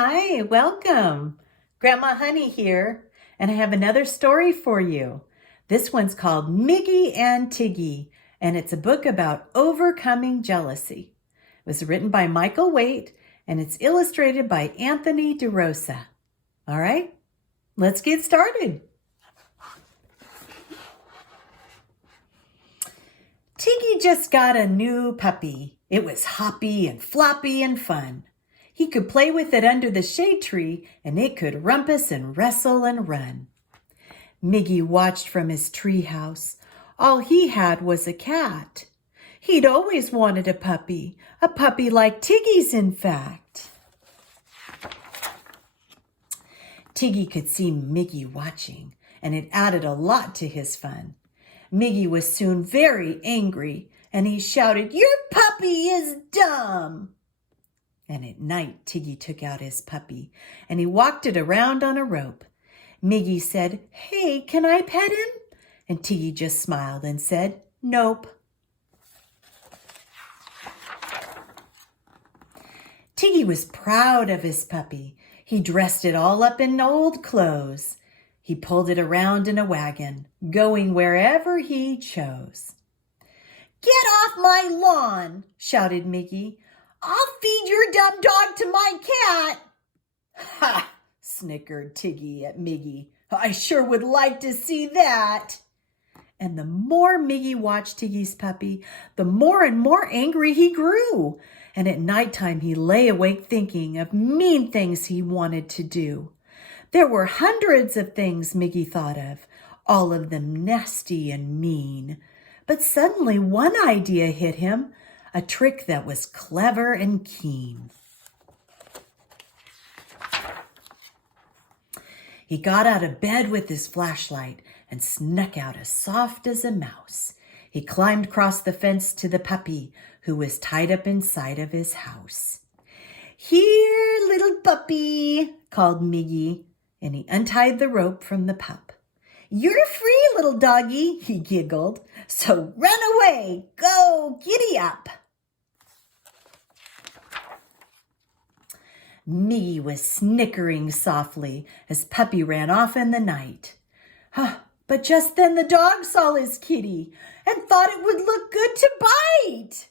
Hi, welcome. Grandma Honey here, and I have another story for you. This one's called Miggy and Tiggy, and it's a book about overcoming jealousy. It was written by Michael Waite, and it's illustrated by Anthony DeRosa. All right, let's get started. Tiggy just got a new puppy. It was hoppy and floppy and fun. He could play with it under the shade tree, and it could rumpus and wrestle and run. Miggy watched from his tree house. All he had was a cat. He'd always wanted a puppy like Tiggy's, in fact. Tiggy could see Miggy watching, and it added a lot to his fun. Miggy was soon very angry, and he shouted, "Your puppy is dumb!" And at night, Tiggy took out his puppy, and he walked it around on a rope. Miggy said, "Hey, can I pet him?" And Tiggy just smiled and said, "Nope." Tiggy was proud of his puppy. He dressed it all up in old clothes. He pulled it around in a wagon, going wherever he chose. "Get off my lawn!" shouted Miggy. "I'll feed your dumb dog to my cat." "Ha!" snickered Tiggy at Miggy. "I sure would like to see that." And the more Miggy watched Tiggy's puppy, the more and more angry he grew. And at nighttime, he lay awake thinking of mean things he wanted to do. There were hundreds of things Miggy thought of, all of them nasty and mean. But suddenly one idea hit him, a trick that was clever and keen. He got out of bed with his flashlight and snuck out as soft as a mouse. He climbed across the fence to the puppy, who was tied up inside of his house. "Here, little puppy," called Miggy, and he untied the rope from the pup. "You're free, little doggy," he giggled. "So run away. Go, giddy up." Miggy was snickering softly as Puppy ran off in the night. But just then the dog saw his kitty and thought it would look good to bite.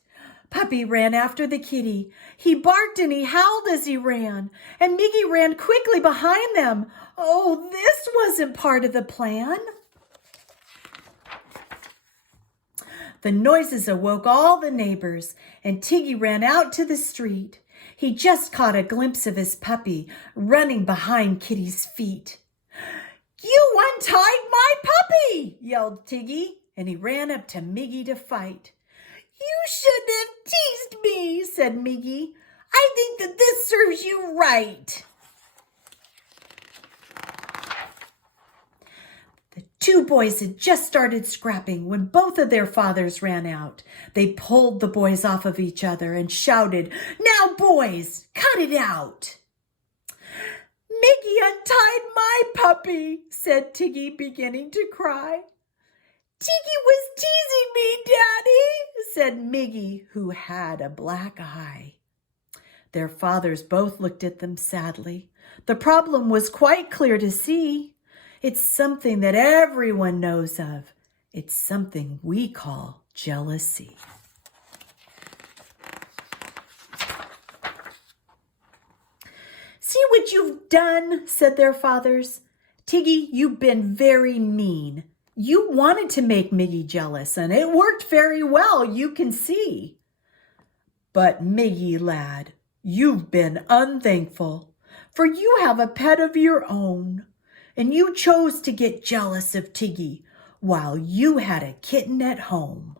Puppy ran after the kitty. He barked and he howled as he ran, and Miggy ran quickly behind them. Oh, this wasn't part of the plan. The noises awoke all the neighbors, and Tiggy ran out to the street. He just caught a glimpse of his puppy running behind Kitty's feet. "You untied my puppy!" yelled Tiggy, and he ran up to Miggy to fight. "You shouldn't have teased me," said Miggy. "I think that this serves you right." The two boys had just started scrapping when both of their fathers ran out. They pulled the boys off of each other and shouted, "Now, boys, cut it out." "Miggy untied my puppy," said Tiggy, beginning to cry. "Tiggy was teasing me, Daddy," said Miggy, who had a black eye. Their fathers both looked at them sadly. The problem was quite clear to see. It's something that everyone knows of. It's something we call jealousy. "See what you've done," said their fathers. "Tiggy, you've been very mean. You wanted to make Miggy jealous, and it worked very well, you can see." "But Miggy, lad, you've been unthankful, for you have a pet of your own, and you chose to get jealous of Tiggy while you had a kitten at home."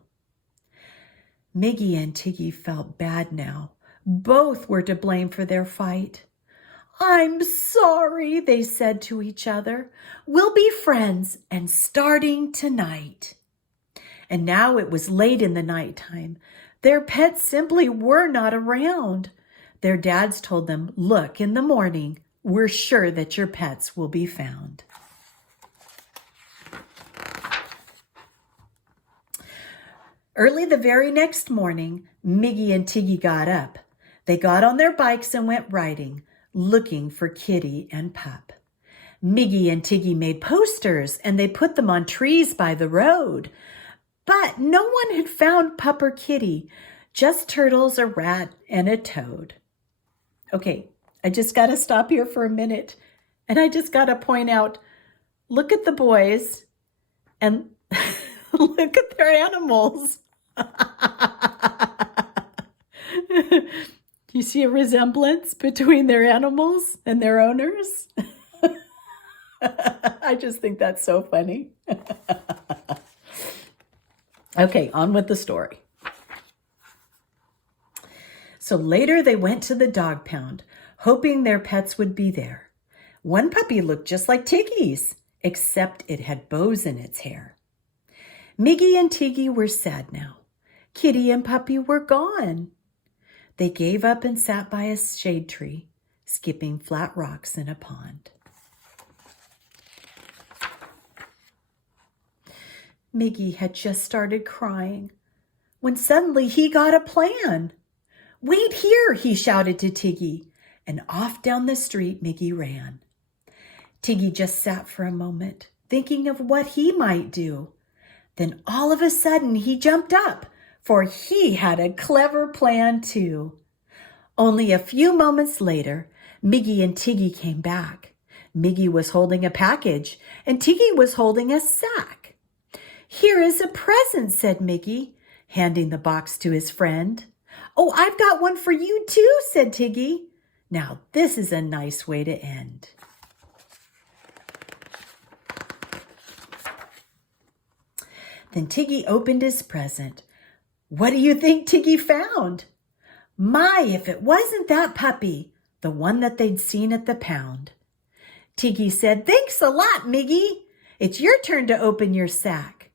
Miggy and Tiggy felt bad now. Both were to blame for their fight. "I'm sorry," they said to each other. "We'll be friends, and starting tonight." And now it was late in the nighttime. Their pets simply were not around. Their dads told them, "Look, in the morning, we're sure that your pets will be found." Early the very next morning, Miggy and Tiggy got up. They got on their bikes and went riding. looking for Kitty and Pup. Miggy and Tiggy made posters, and they put them on trees by the road. But no one had found Pup or Kitty, just Turtles, a rat, and a toad. Okay, I just got to stop here for a minute, and I just got to point out, look at the boys, and look at their animals. Do you see a resemblance between their animals and their owners? I just think that's so funny. Okay, on with the story. So later they went to the dog pound, hoping their pets would be there. One puppy looked just like Tiggy's, except it had bows in its hair. Miggy and Tiggy were sad now. Kitty and Puppy were gone. They gave up and sat by a shade tree, skipping flat rocks in a pond. Miggy had just started crying when suddenly he got a plan. "Wait here," he shouted to Tiggy, and off down the street Miggy ran. Tiggy just sat for a moment, thinking of what he might do. Then all of a sudden he jumped up, for he had a clever plan too. Only a few moments later, Miggy and Tiggy came back. Miggy was holding a package, and Tiggy was holding a sack. "Here is a present," said Miggy, handing the box to his friend. "Oh, I've got one for you too," said Tiggy. Now this is a nice way to end. Then Tiggy opened his present. What do you think Tiggy found? My, if it wasn't that puppy, the one that they'd seen at the pound. Tiggy said, "Thanks a lot, Miggy. It's your turn to open your sack."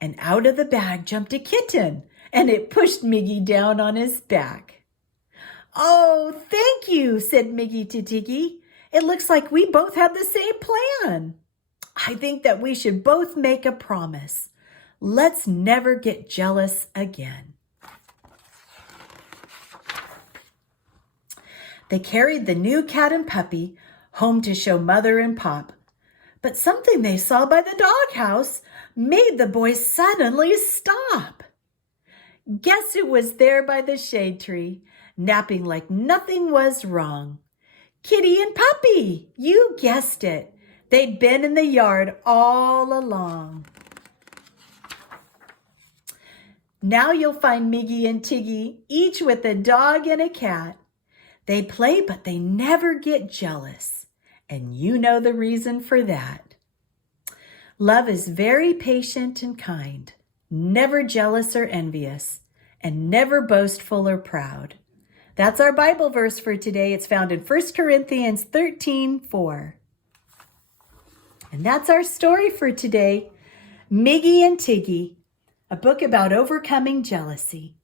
And out of the bag jumped a kitten, and it pushed Miggy down on his back. "Oh, thank you," said Miggy to Tiggy. "It looks like we both have the same plan. I think that we should both make a promise. Let's never get jealous again." They carried the new cat and puppy home to show Mother and Pop. But something they saw by the doghouse made the boys suddenly stop. Guess who was there by the shade tree, napping like nothing was wrong? Kitty and Puppy, you guessed it. They'd been in the yard all along. Now you'll find Miggy and Tiggy, each with a dog and a cat. They play, but they never get jealous. And you know the reason for that. Love is very patient and kind, never jealous or envious, and never boastful or proud. That's our Bible verse for today. It's found in 1 Corinthians 13:4. And that's our story for today, Miggy and Tiggy, a book about overcoming jealousy.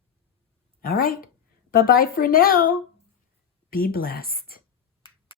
All right, bye-bye for now. Be blessed.